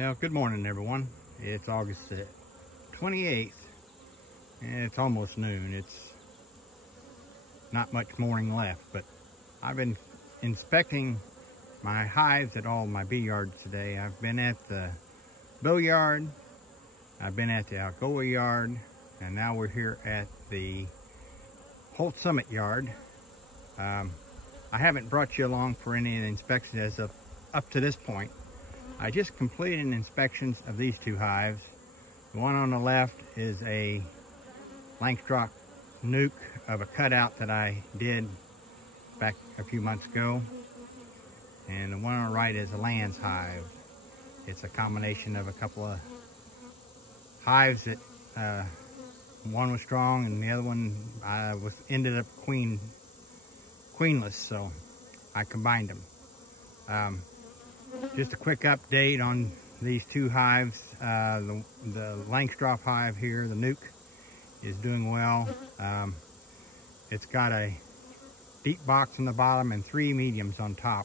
Well, good morning, everyone. It's August the 28th, and it's almost noon. It's not much morning left, but I've been inspecting my hives at all my bee yards today. I've been at the bow yard, I've been at the Alcoa yard, and now we're here at the Holts Summit yard. I haven't brought you along for any of the inspections as of up to this point. I just completed inspections of these two hives. The one on the left is a Langstroth nuke of a cutout that I did back a few months ago. And the one on the right is a Lands hive. It's a combination of a couple of hives that one was strong and the other one ended up queenless, so I combined them. Just a quick update on these two hives. The Langstroth hive here, the nuke, is doing well. It's got a deep box on the bottom and 3 mediums on top.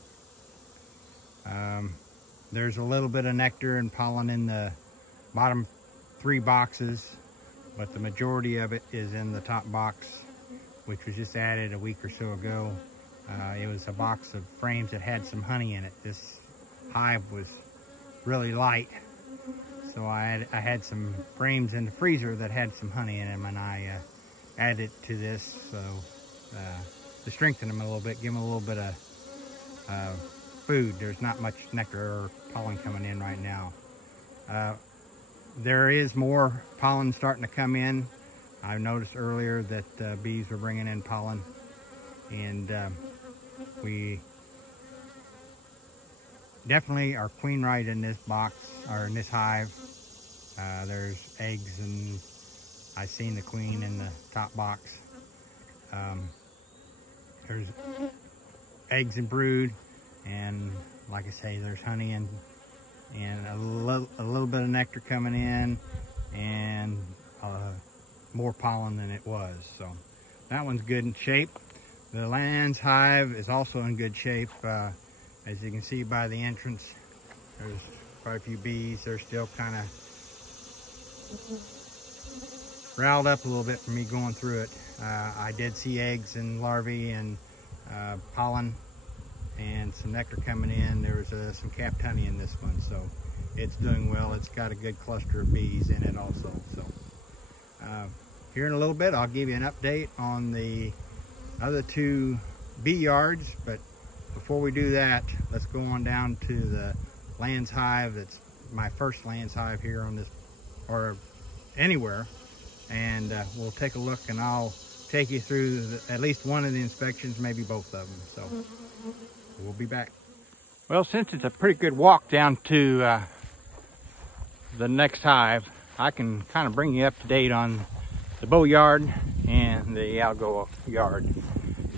There's a little bit of nectar and pollen in the bottom 3 boxes, but the majority of it is in the top box, which was just added a week or so ago. It was a box of frames that had some honey in it. This hive was really light, so I had some frames in the freezer that had some honey in them, and I added it to this so to strengthen them a little bit, give them a little bit of food. There's not much nectar or pollen coming in right now. There is more pollen starting to come in. I noticed earlier that bees were bringing in pollen, and we definitely are queen right in this box, or in this hive. There's eggs, and I've seen the queen in the top box. There's eggs and brood, and like I say, there's honey and a little bit of nectar coming in, and more pollen than it was. So that one's good in shape. The Lands hive is also in good shape. As you can see by the entrance, there's quite a few bees. They're still kind of riled up a little bit from me going through it. I did see eggs and larvae and pollen and some nectar coming in. There was some capped honey in this one, so it's doing well. It's got a good cluster of bees in it also. So here in a little bit, I'll give you an update on the other 2 bee yards, but before we do that, let's go on down to the Lands hive. That's my first Lands hive here on this, or anywhere, and we'll take a look, and I'll take you through at least one of the inspections, maybe both of them. So we'll be back. Well, since it's a pretty good walk down to the next hive, I can kind of bring you up to date on the bow yard and the Alcoa yard.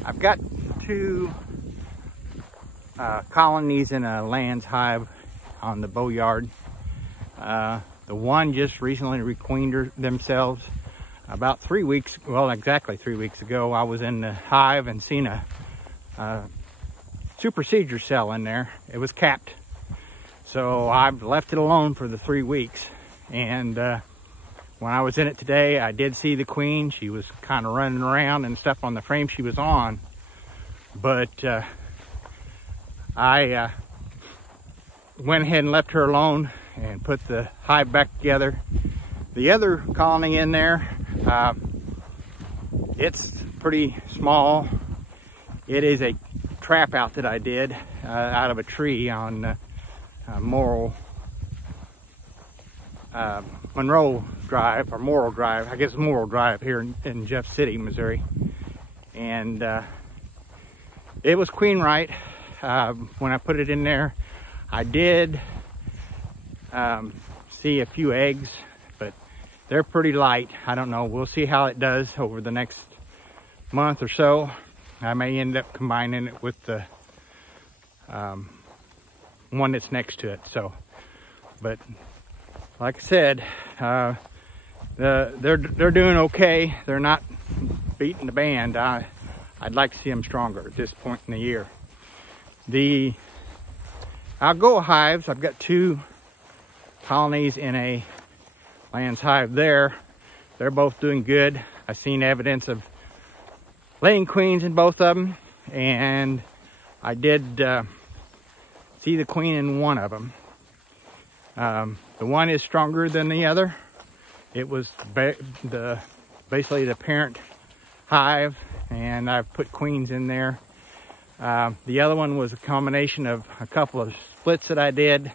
I've got 2 colonies in a Lands hive on the bow yard. The one just recently requeened themselves about 3 weeks, well, exactly 3 weeks ago. I was in the hive and seen a supersedure cell in there. It was capped, so I've left it alone for the 3 weeks. And when I was in it today, I did see the queen. She was kind of running around and stuff on the frame she was on, but I went ahead and left her alone and put the hive back together. The other colony in there, it's pretty small. It is a trap out that I did out of a tree on Monroe Drive, or Morrill Drive. I guess it's Morrill Drive here in Jeff City, Missouri. And it was queen right. When I put it in there, I did see a few eggs, but they're pretty light. I don't know. We'll see how it does over the next month or so. I may end up combining it with the one that's next to it. So, but like I said, they're doing okay. They're not beating the band. I'd like to see them stronger at this point in the year. The Alcoa hives, I've got 2 colonies in a Land's hive there. They're both doing good. I've seen evidence of laying queens in both of them, and I did see the queen in one of them. The one is stronger than the other. It was basically the parent hive, and I've put queens in there. The other one was a combination of a couple of splits that I did,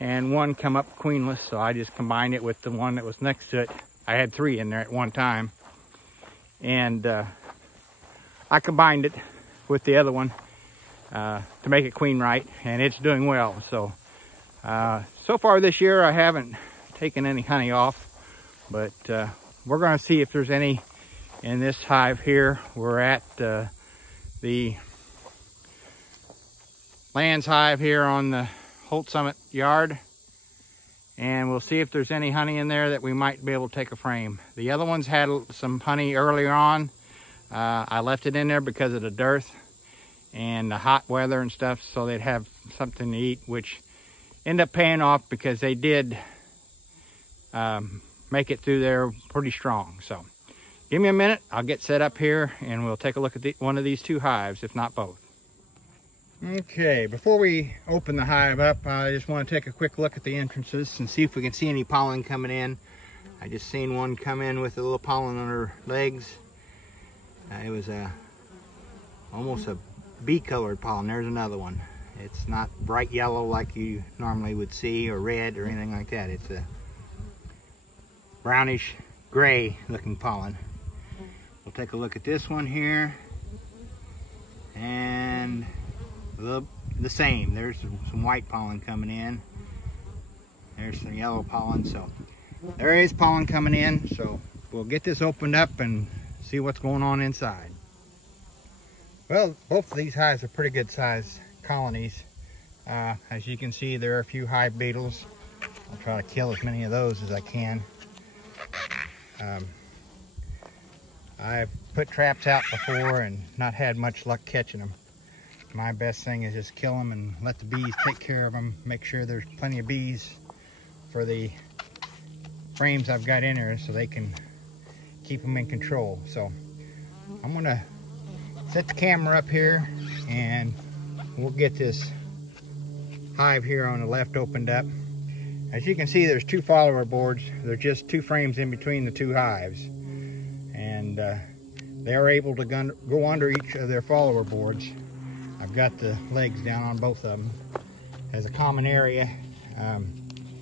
and one come up queenless, so I just combined it with the one that was next to it. I had 3 in there at one time, and I combined it with the other one to make it queen right, and it's doing well. So so far this year I haven't taken any honey off, but we're going to see if there's any in this hive here. We're at the Land's hive here on the Holts Summit yard, and we'll see if there's any honey in there that we might be able to take a frame. The other ones had some honey earlier on. I left it in there because of the dearth and the hot weather and stuff, so they'd have something to eat, which ended up paying off because they did make it through there pretty strong. So give me a minute, I'll get set up here and we'll take a look at one of these 2 hives, if not both. Okay, before we open the hive up, I just want to take a quick look at the entrances and see if we can see any pollen coming in. I just seen one come in with a little pollen on her legs. It was almost a bee-colored pollen. There's another one. It's not bright yellow like you normally would see, or red or anything like that. It's a brownish gray looking pollen. We'll take a look at this one here, and the same. There's some white pollen coming in. There's some yellow pollen. So there is pollen coming in. So we'll get this opened up and see what's going on inside. Well, both of these hives are pretty good sized colonies. As you can see, there are a few hive beetles. I'll try to kill as many of those as I can. I've put traps out before and not had much luck catching them. My best thing is just kill them and let the bees take care of them. Make sure there's plenty of bees for the frames I've got in there so they can keep them in control. So I'm gonna set the camera up here and we'll get this hive here on the left opened up. As you can see, there's 2 follower boards. They're just 2 frames in between the 2 hives, and they are able to go under each of their follower boards. I've got the legs down on both of them as a common area.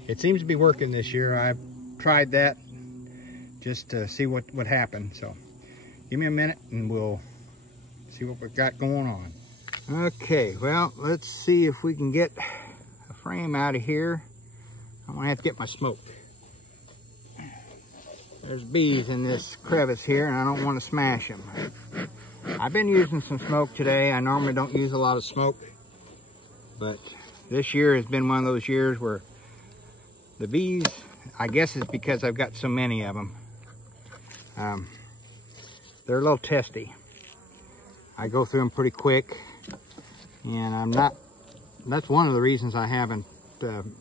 It seems to be working this year. I've tried that just to see what would happen. So give me a minute and we'll see what we've got going on. Okay, well, let's see if we can get a frame out of here. I'm gonna have to get my smoke. There's bees in this crevice here and I don't want to smash them. I've been using some smoke today. I normally don't use a lot of smoke, but this year has been one of those years where the bees, I guess it's because I've got so many of them, they're a little testy. I go through them pretty quick, and that's one of the reasons I haven't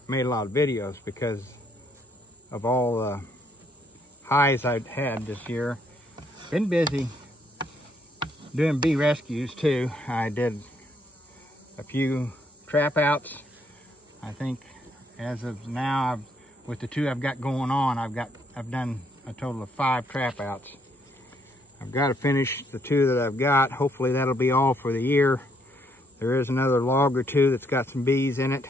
made a lot of videos, because of all the highs I've had this year. Been busy doing bee rescues too. I did a few trap outs. I think as of now, with the 2 I've got going on, I've done a total of 5 trap outs. I've got to finish the 2 that I've got. Hopefully that'll be all for the year. There is another log or 2 that's got some bees in it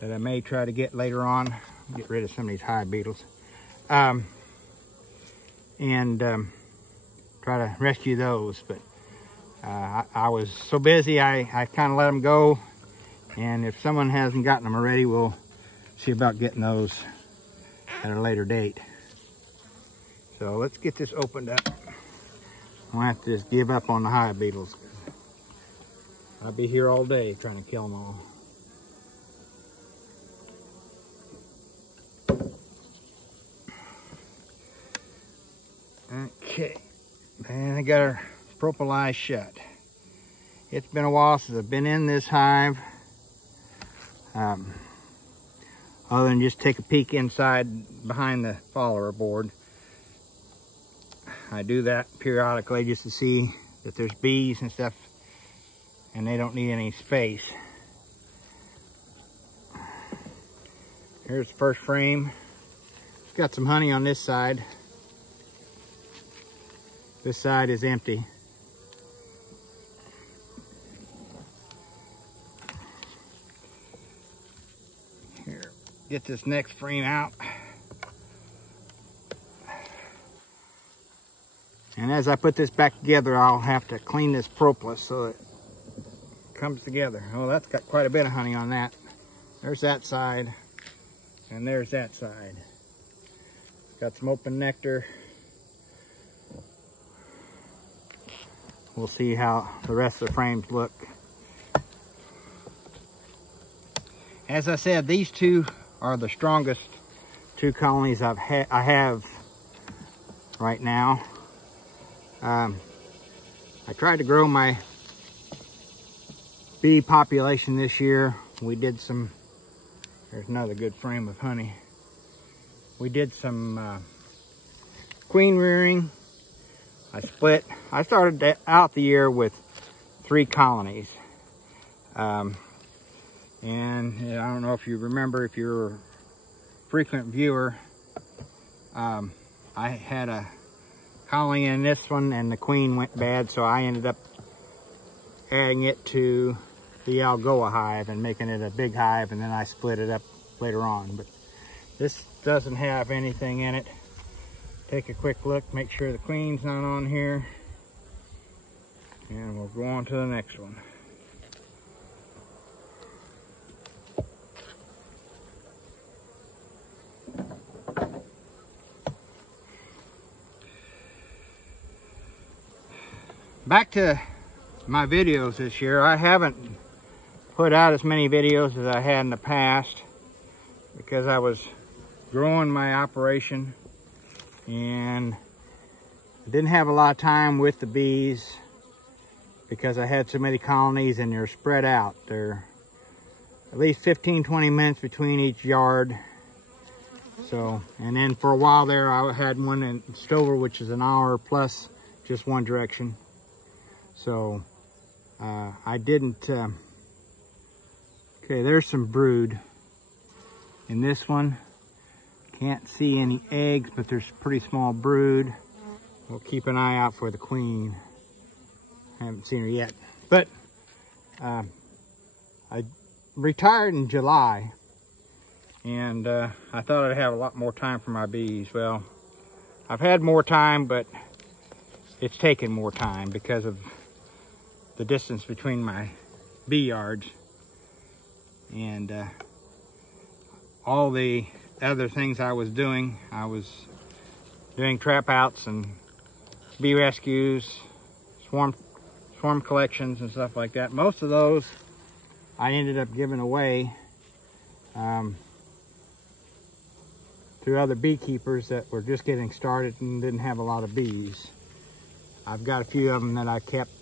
that I may try to get later on. Get rid of some of these hive beetles. Try to rescue those, but I was so busy I kind of let them go, and if someone hasn't gotten them already, we'll see about getting those at a later date. So let's get this opened up. I'm gonna have to just give up on the hive beetles. I'll be here all day trying to kill them all. Okay, and I got her propolized shut. It's been a while since I've been in this hive. other than just take a peek inside behind the follower board. I do that periodically just to see that there's bees and stuff and they don't need any space. Here's the first frame. It's got some honey on this side. This side is empty. Here, get this next frame out. And as I put this back together, I'll have to clean this propolis so it comes together. Oh, that's got quite a bit of honey on that. There's that side, and there's that side. Got some open nectar. We'll see how the rest of the frames look. As I said, these two are the strongest two colonies I have right now. I tried to grow my bee population this year. We did some, there's another good frame of honey. We did some queen rearing. I started out the year with 3 colonies. And I don't know if you remember, if you're a frequent viewer, I had a colony in this one and the queen went bad, so I ended up adding it to the Algoa hive and making it a big hive, and then I split it up later on. But this doesn't have anything in it. Take a quick look, make sure the queen's not on here, and we'll go on to the next one. Back to my videos this year. I haven't put out as many videos as I had in the past because I was growing my operation and I didn't have a lot of time with the bees because I had so many colonies and they're spread out. They're at least 15-20 minutes between each yard. So, and then for a while there I had one in Stover, which is an hour plus just one direction. So I didn't, okay, there's some brood in this one. Can't see any eggs, but there's pretty small brood. We'll keep an eye out for the queen. I haven't seen her yet. But I retired in July, and I thought I'd have a lot more time for my bees. Well, I've had more time, but it's taken more time because of the distance between my bee yards and all the other things I was doing. I was doing trap outs and bee rescues, swarm collections and stuff like that. Most of those I ended up giving away to other beekeepers that were just getting started and didn't have a lot of bees. I've got a few of them that I kept.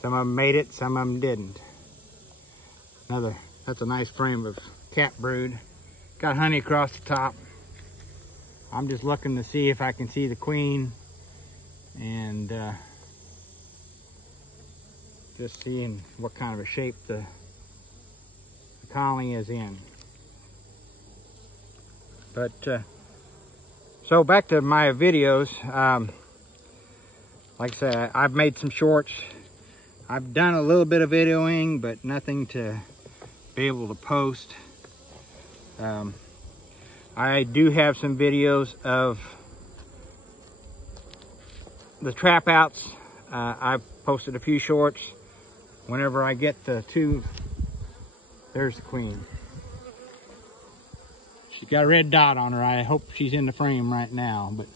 Some of them made it, some of them didn't. That's a nice frame of cat brood. Got honey across the top. I'm just looking to see if I can see the queen and just seeing what kind of a shape the colony is in. But so back to my videos. Like I said, I've made some shorts. I've done a little bit of videoing, but nothing to be able to post. I do have some videos of the trap outs. I've posted a few shorts. Whenever I get the 2, there's the queen. She's got a red dot on her. I hope she's in the frame right now. But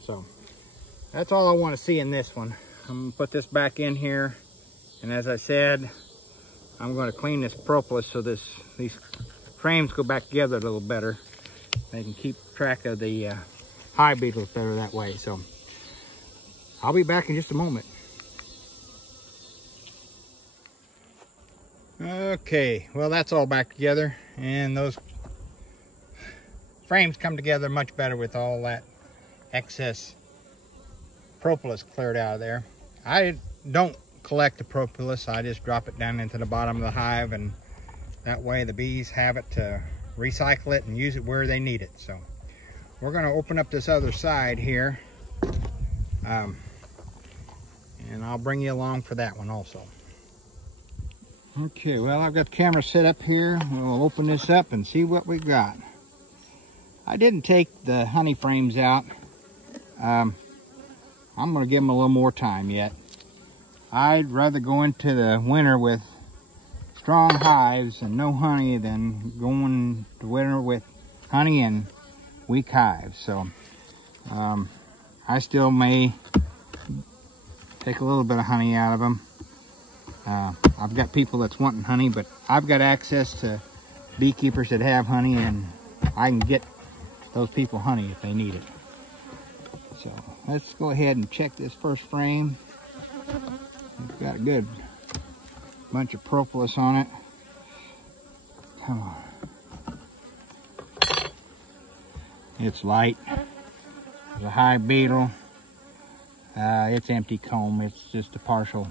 so that's all I want to see in this one. I'm going to put this back in here, and as I said, I'm going to clean this propolis so these frames go back together a little better. They can keep track of the hive beetles better that way. So I'll be back in just a moment. Okay, well, that's all back together, and those frames come together much better with all that excess propolis cleared out of there. I don't collect the propolis, I just drop it down into the bottom of the hive, and that way the bees have it to recycle it and use it where they need it. So we're going to open up this other side here, and I'll bring you along for that one also. Okay, well, I've got the camera set up here. We'll open this up and see what we got. I didn't take the honey frames out. I'm going to give them a little more time yet. I'd rather go into the winter with strong hives and no honey than going to winter with honey and weak hives. So I still may take a little bit of honey out of them. I've got people that's wanting honey, but I've got access to beekeepers that have honey, and I can get those people honey if they need it. So let's go ahead and check this first frame. It's got a good bunch of propolis on it. Come on. It's light. There's a hive beetle. It's empty comb. It's just a partial.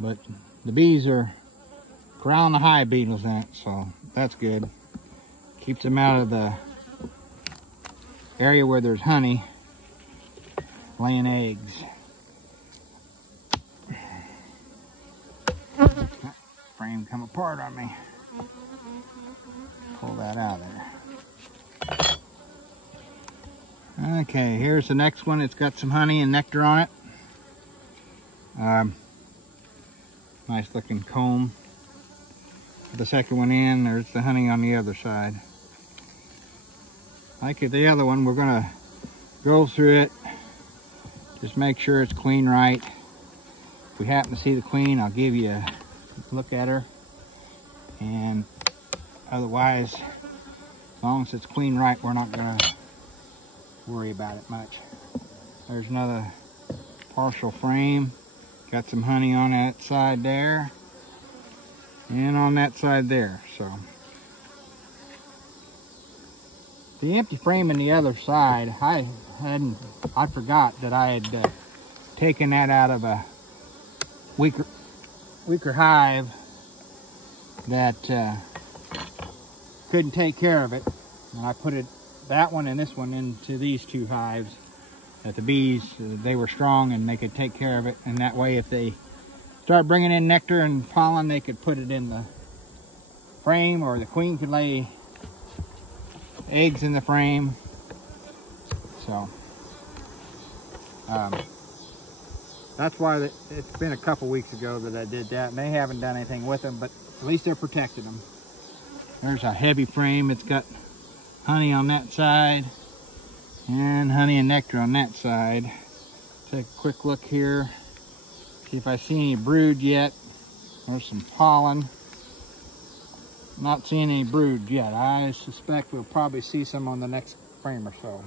But the bees are corralling the hive beetles in it, so that's good. Keeps them out of the area where there's honey laying eggs. That frame come apart on me. Pull that out of there. Okay, here's the next one. It's got some honey and nectar on it. Nice looking comb. The second one in, there's the honey on the other side. Like the other one, we're gonna go through it. Just make sure it's clean right. If we happen to see the queen, I'll give you a look at her. And otherwise, as long as it's clean right, we're not gonna worry about it much. There's another partial frame. Got some honey on that side there, and on that side there. So the empty frame on the other side, I forgot that I had taken that out of a weaker hive that couldn't take care of it, and I put that one and this one into these two hives. That the bees, they were strong and they could take care of it, and that way if they start bringing in nectar and pollen, they could put it in the frame, or the queen could lay eggs in the frame. So that's why it's been a couple weeks ago that I did that, and they haven't done anything with them, but at least they're protecting them. There's a heavy frame. It's got honey on that side and honey and nectar on that side. Take a quick look here, see if I see any brood yet. There's some pollen. Not seeing any brood yet. I suspect we'll probably see some on the next frame or so.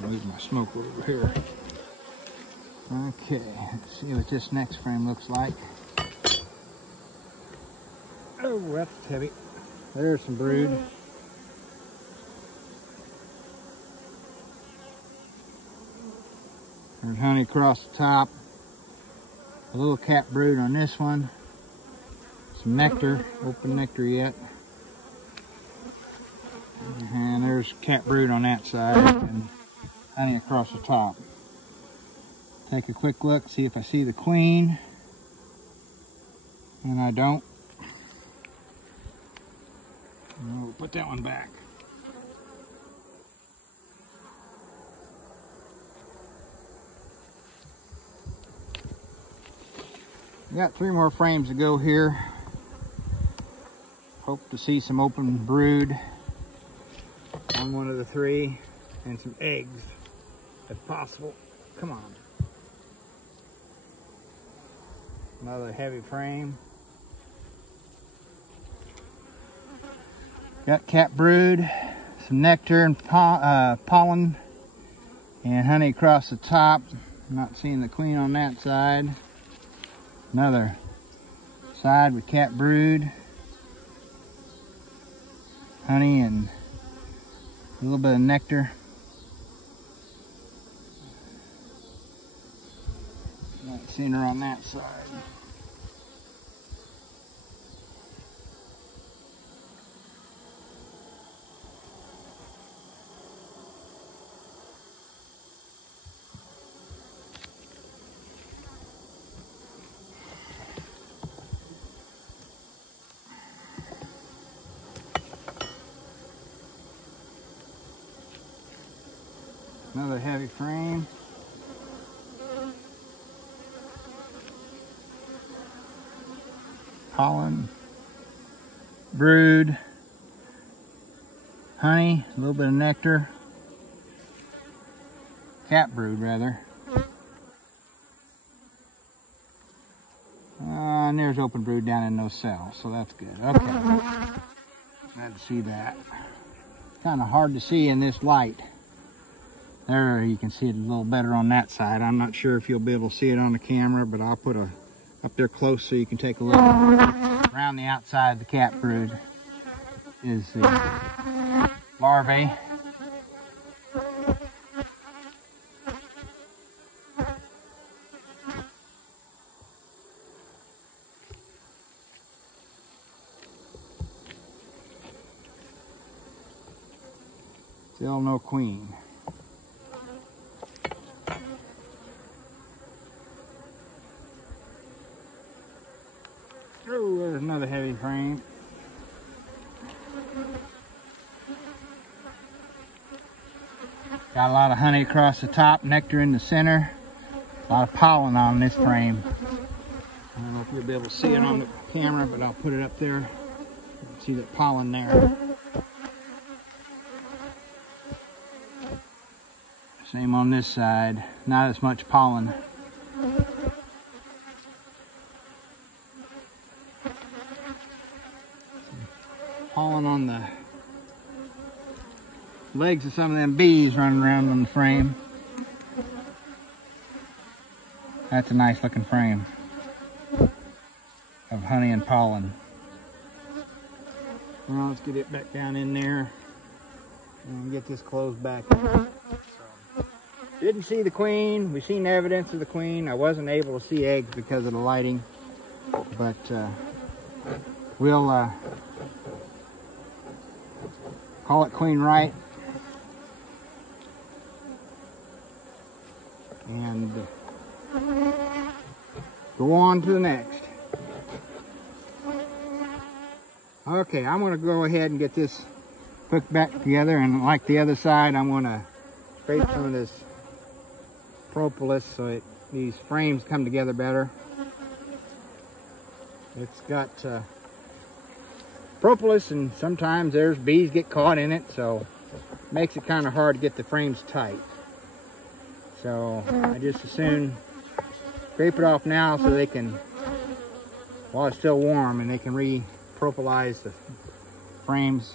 Move my smoke over here. Okay, let's see what this next frame looks like. Oh, that's heavy. There's some brood. There's honey across the top. A little cap brood on this one. Some nectar, open nectar yet. And there's cap brood on that side and honey across the top. Take a quick look, see if I see the queen. And I don't. We'll put that one back. We got 3 more frames to go here. Hope to see some open brood on one of the 3 and some eggs if possible. Come on. Another heavy frame. Got cap brood, some nectar and pollen And honey across the top. Not seeing the queen on that side. Another side with cat brood. Honey and a little bit of nectar. Not seeing her on that side. Another heavy frame. Pollen, brood, honey, a little bit of nectar, cat brood rather. And there's open brood down in those cells, so that's good. Okay, glad to see that. Kind of hard to see in this light. There, you can see it a little better on that side. I'm not sure if you'll be able to see it on the camera, but I'll put a up there close so you can take a look. Around the outside of the cat brood is the larvae. Still no queen. Oh, there's another heavy frame. Got a lot of honey across the top, nectar in the center. A lot of pollen on this frame. I don't know if you'll be able to see it on the camera, but I'll put it up there. You can see the pollen there. Same on this side, not as much pollen. Pollen on the legs of some of them bees running around on the frame. That's a nice looking frame of honey and pollen. Well, let's get it back down in there and get this closed back. Didn't see the queen. We've seen evidence of the queen. I wasn't able to see eggs because of the lighting, but we'll call it queen right and go on to the next. Okay, I'm going to go ahead and get this hooked back together, and like the other side, I'm going to scrape some of this propolis so these frames come together better. It's got propolis, and sometimes there's bees get caught in it, so it makes it kind of hard to get the frames tight. So I just as soon scrape it off now so they can, while it's still warm, and they can re-propolize the frames,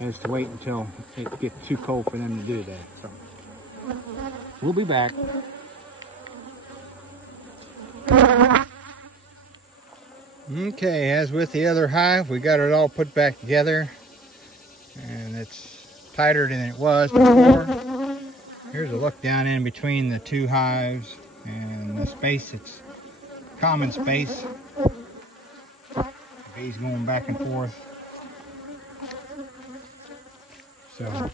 as to wait until it gets too cold for them to do that. So we'll be back. Okay, as with the other hive, we got it all put back together, and it's tighter than it was before. Here's a look down in between the two hives, and the space, it's common space. Bees going back and forth. So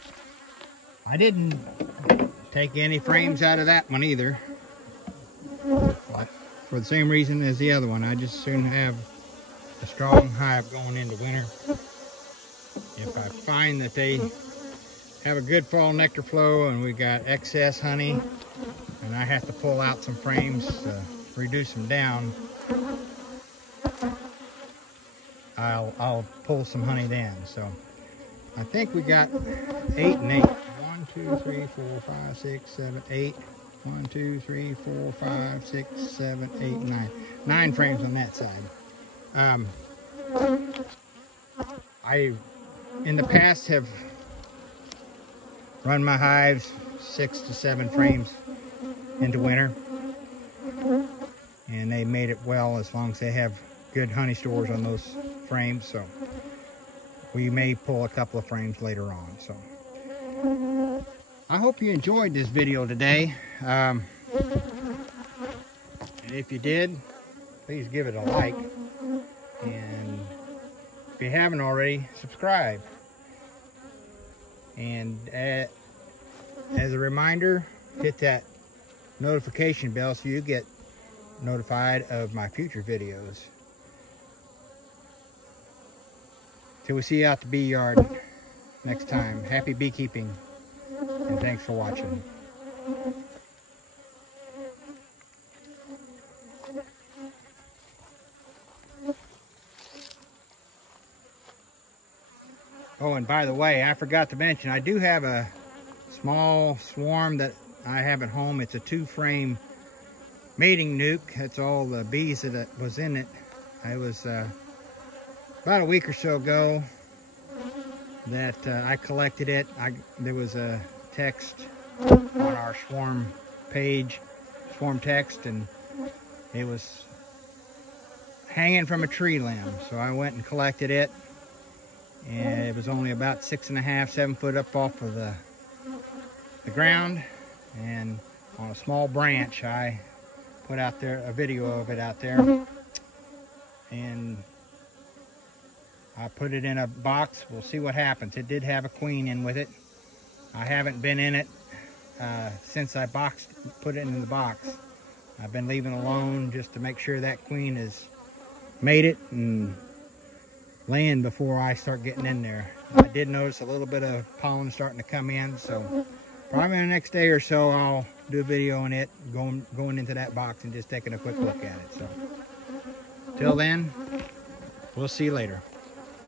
I didn't take any frames out of that one either, but for the same reason as the other one. I just soon have a strong hive going into winter. If I find that they have a good fall nectar flow and we got excess honey and I have to pull out some frames to reduce them down, I'll pull some honey then. So I think we got 8 and 8. 1, 2, 3, 4, 5, 6, 7, 8. 1, 2, 3, 4, 5, 6, 7, 8, 9. 9 frames on that side. I, in the past, have run my hives 6 to 7 frames into winter. And they made it well as long as they have good honey stores on those frames. So we may pull a couple of frames later on. So I hope you enjoyed this video today. And if you did, please give it a like. And if you haven't already, subscribe. And as a reminder, hit that notification bell so you get notified of my future videos. Till we see you out the bee yard next time, happy beekeeping, and thanks for watching. Oh, and by the way, I forgot to mention, I do have a small swarm that I have at home. It's a 2-frame mating nuke. That's all the bees that was in it. It was about a week or so ago that I collected it. There was a text on our swarm page, swarm text, and it was hanging from a tree limb. So I went and collected it. And it was only about 6.5, 7 foot up off of the ground, and on a small branch. I put out there a video of it out there, and I put it in a box. We'll see what happens. It did have a queen in with it. I haven't been in it since I put it in the box. I've been leaving it alone just to make sure that queen has made it and laying before I start getting in there. I did notice a little bit of pollen starting to come in, so probably the next day or so I'll do a video on it, going into that box and just taking a quick look at it. So till then, we'll see you later.